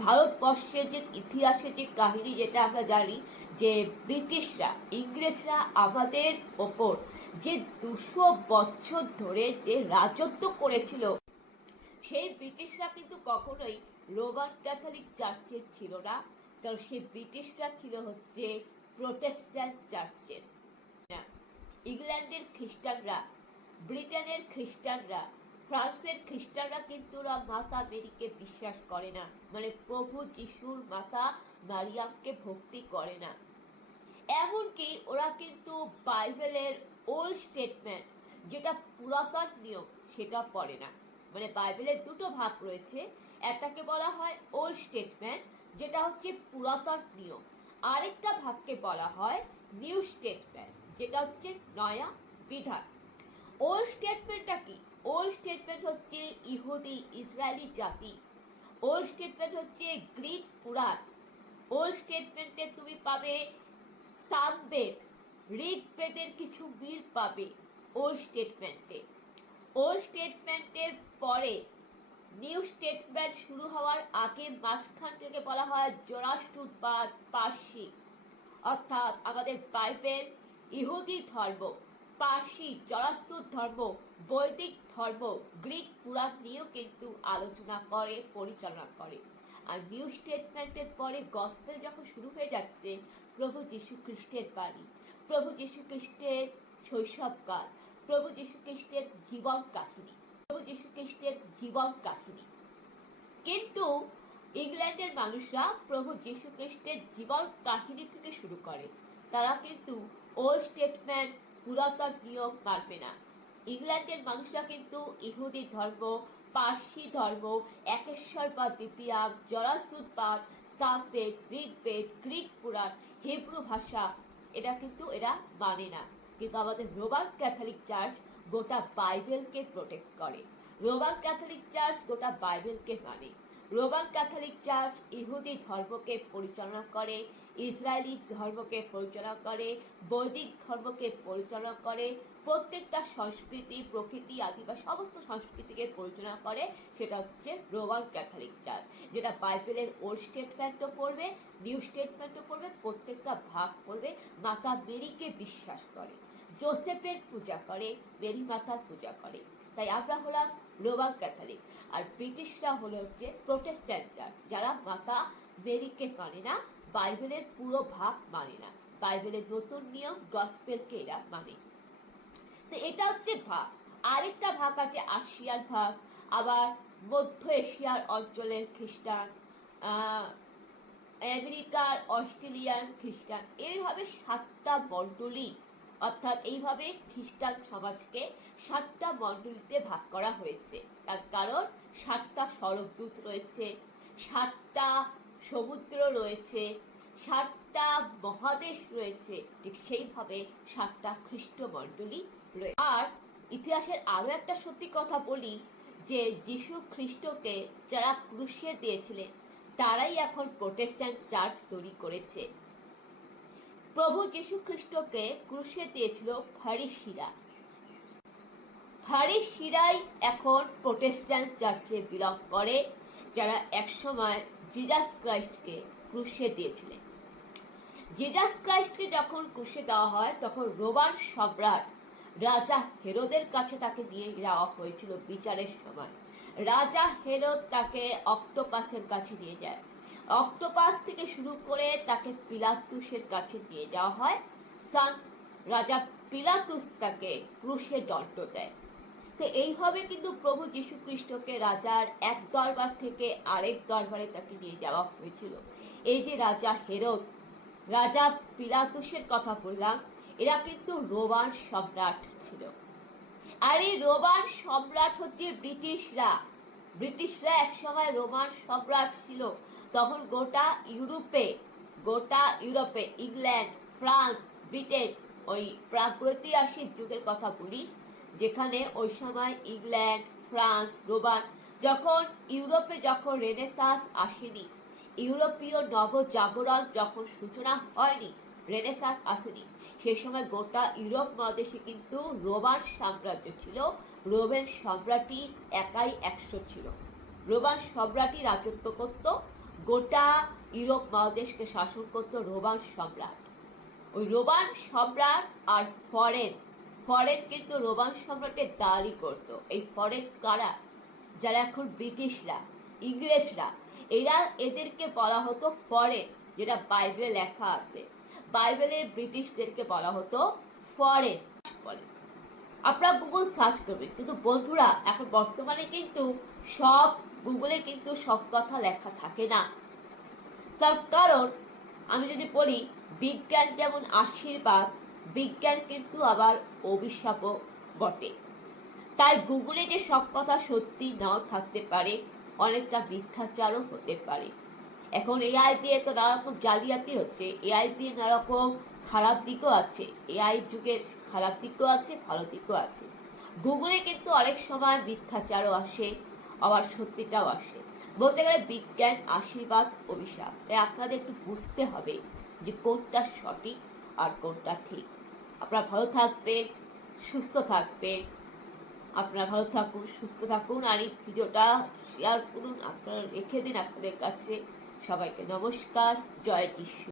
ভারতবর্ষের যে ইতিহাসে যে কাহিনী যেটা আমরা জানি যে ব্রিটিশরা ইংরেজরা আমাদের ওপর যে 200 বছর ধরে যে রাজত্ব করেছিল, সেই ব্রিটিশরা কিন্তু কখনোই রোমান ক্যাথলিক চার্চের ছিল না, কারণ সেই ব্রিটিশরা ছিল হচ্ছে প্রোটেস্ট্যান্ট চার্চের। ইংল্যান্ডের খ্রিস্টানরা, ব্রিটেনের খ্রিস্টানরা, ফ্রান্সের খ্রিস্টানরা কিন্তু ওরা মাতা মেরিকে বিশ্বাস করে না, মানে প্রভু যিশুর মাতা মারিয়ামকে ভক্তি করে না। এমনকি ওরা কিন্তু বাইবেলের ওল্ড স্টেটমেন্ট, যেটা পুরাতন নিয়ম, সেটা পড়ে না। মানে বাইবেলের দুটো ভাগ রয়েছে, একটাকে বলা হয় ওল্ড স্টেটমেন্ট, যেটা হচ্ছে পুরাতন নিয়ম, আরেকটা ভাগকে বলা হয় নিউ স্টেটমেন্ট, যেটা হচ্ছে নয়া বিধান। ওল্ড স্টেটমেন্টটা কি? ওল্ড স্টেটমেন্ট হচ্ছে ইহুদি ইসরায়েলি জাতি, ওল্ড স্টেটমেন্ট হচ্ছে গ্রিক পুরাণ। ওল্ড স্টেটমেন্টে তুমি পাবে সামবেদ, ঋগ্বেদের কিছু মিল পাবে ওল্ড স্টেটমেন্টে। ওল্ড স্টেটমেন্টের পরে নিউ স্টেটমেন্ট শুরু হওয়ার আগে মাঝখানটাকে বলা হয় জরাষ্ট্র বা পার্সি, অর্থাৎ আমাদের বাইবেল ইহুদি ধর্ম, পার্সি জরাষ্ট্র ধর্ম, বৈদিক ধর্ম, গ্রিক পুরাণ নিয়েও কিন্তু আলোচনা করে, পরিচালনা করে। আর নিউ স্টেটমেন্টের পরে গসপেল যখন শুরু হয়ে যাচ্ছে, প্রভু যীশু খ্রিস্টের বাণী, প্রভু যীশু খ্রিস্টের শৈশবকাল, প্রভু যীশু খ্রিস্টের জীবন কাহিনী, প্রভু যীশু খ্রিস্টের জীবন কাহিনী। কিন্তু ইংল্যান্ডের মানুষরা প্রভু যীশু খ্রিস্টের জীবন কাহিনী থেকে শুরু করে, তারা কিন্তু ওল্ড স্টেটমেন্ট পুরাতন নিয়ম মানবে না। ইংল্যান্ডের মানুষরা কিন্তু ইহুদি ধর্ম, পার্সি ধর্ম, একেশ্বর বা দ্বিতীয়াম, জরাসুদ্বাদ, সামবেদ, ঋগ্বেদ, গ্রিক পুরাণ, হিব্রু ভাষা, এটা কিন্তু এরা মানে না। কিন্তু আমাদের রোমান ক্যাথলিক চার্চ গোটা বাইবেলকে প্রোটেক্ট করে, রোমান ক্যাথলিক চার্চ গোটা বাইবেলকে মানে। রোমান ক্যাথলিক চার্চ ইহুদি ধর্মকে পরিচালনা করে, ইসরায়েলি ধর্মকে পরিচালনা করে, বৈদিক ধর্মকে পরিচালনা করে, প্রত্যেকটা সংস্কৃতি, প্রকৃতি, আদিবাসী সমস্ত সংস্কৃতিকে পরিচালনা করে। সেটা হচ্ছে রোমান ক্যাথলিক চার্চ, যেটা বাইবেলের ওল্ড স্টেটমেন্টও পড়বে, নিউ স্টেটমেন্টও পড়বে, প্রত্যেকটা ভাগ পড়বে, মাতা মেরিকে বিশ্বাস করে, জোসেফের পূজা করে, মেরি মাতার পূজা করে। তাই আমরা হলাম রোমান ক্যাথলিক, আর ব্রিটিশরা হলো হচ্ছে প্রোটেস্ট্যান্ট চার্চ, যারা মাতা মেরিকে মানে না, বাইবেলের পুরো ভাগ মানে না, বাইবেলের নতুন নিয়ম গসপেলকে এরা মানে। তো এটা হচ্ছে ভাগ। আরেকটা ভাগ আছে আসিয়ার ভাগ, আবার মধ্য এশিয়ার অঞ্চলের খ্রিস্টান, আমেরিকার অস্ট্রেলিয়ান খ্রিস্টান, এইভাবে 7টা মণ্ডলী, অর্থাৎ এইভাবে খ্রিস্টান সমাজকে 7টা মণ্ডলীতে ভাগ করা হয়েছে। তার কারণ 7টা স্বর্গদূত রয়েছে, 7টা সমুদ্র রয়েছে, 7টা মহাদেশ রয়েছে, ঠিক সেইভাবে 7টা খ্রিস্ট মণ্ডলী রয়েছে। আর ইতিহাসের আরো একটা সত্যি কথা বলি, যে যীশু খ্রিস্টকে যারা ক্রুশে দিয়েছিলেন, তারাই এখন প্রোটেস্ট্যান্ট চার্চ তৈরি করেছে। প্রভু যীশু খ্রিস্টকে ক্রুশে দিয়েছিল ফারিসিরা, ফারিসিরাই এখন প্রোটেস্ট্যান্ট চার্চে বিলং করে, যারা একসময় জিজাস ক্রাইস্টকে ক্রুশে দিয়েছিলেন। জিজাস ক্রাইস্টকে যখন ক্রুশে দেওয়া হয়, তখন রোমান সম্রাট রাজা হেরোদের কাছে তাকে নিয়ে যাওয়া হয়েছিল বিচারের সময়। রাজা হেরোদ তাকে অক্টোপাসের কাছে নিয়ে যায়, অক্টোপাস থেকে শুরু করে তাকে পিলাতুসের কাছে নিয়ে যাওয়া হয়। সান্ত রাজা পিলাতুস তাকে ক্রুশে দণ্ড দেয়। তো এইভাবে কিন্তু প্রভু যীশু খ্রিস্টকে রাজার এক দরবার থেকে আরেক দরবারে তাকে নিয়ে যাওয়া হয়েছিল। এই যে রাজা হেরোদ, রাজা পিলাতুসের কথা বললাম, এরা কিন্তু রোমান সম্রাট ছিল। আর এই রোমান সম্রাট হচ্ছে ব্রিটিশরা। ব্রিটিশরা একসময় রোমান সম্রাট ছিল। তখন গোটা ইউরোপে ইংল্যান্ড, ফ্রান্স, ব্রিটেন, ওই প্রাগৈতিহাসিক যুগের কথা বলি, যেখানে ওই সময় ইংল্যান্ড, ফ্রান্স, রোমান, যখন ইউরোপে যখন রেনেসাঁস আসেনি, ইউরোপীয় নবজাগরণ যখন সূচনা হয়নি, রেনেসাঁস আসেনি, সেই সময় গোটা ইউরোপ মহাদেশে কিন্তু রোমান সাম্রাজ্য ছিল। রোমের সম্রাটই একাই 100 ছিল, রোমান সম্রাটই রাজত্ব করত গোটা ইউরোপ মহাদেশকে শাসন করতো রোমান সম্রাট। ওই রোমান সম্রাট আর ফরেন কিন্তু রোমান সম্রাটের দাঁড়ি করতো। এই ফরেন কারা? যারা এখন ব্রিটিশরা, ইংরেজরা, এদেরকে বলা হতো ফরেন। যেটা বাইবেলে লেখা আছে, বাইবেলে ব্রিটিশদেরকে বলা হতো ফরেন। আপনারা গুগল সার্চ করবেন, কিন্তু বন্ধুরা এখন বর্তমানে কিন্তু সব গুগলে কিন্তু সব কথা লেখা থাকে না। তার কারণ আমি যদি বলি, বিজ্ঞান যেমন আশীর্বাদ, বিজ্ঞান কিন্তু আবার অভিশাপও বটে। তাই গুগলে যে সব কথা সত্যি নাও থাকতে পারে, অনেকটা মিথ্যাচারও হতে পারে। এখন এআই দিয়ে তো নানারকম জালিয়াতি হচ্ছে, এআই দিয়ে নানারকম খারাপ দিকও আছে, এআই যুগের খারাপ দিকও আছে, ভালো দিকও আছে। গুগলে কিন্তু অনেক সময় মিথ্যাচারও আসে, আবার সত্যিটাও আসে। বলতে গেলে বিজ্ঞান আশীর্বাদ অভিশাপ। তাই আপনাদের একটু বুঝতে হবে যে কোনটা সঠিক আর কোনটা ঠিক। আপনারা ভালো থাকবেন, সুস্থ থাকবেন। আপনারা ভালো থাকুন, সুস্থ থাকুন, আর এই ভিডিওটা শেয়ার করুন, আপনারা রেখে দিন আপনাদের কাছে। সবাইকে নমস্কার, জয় যিশু।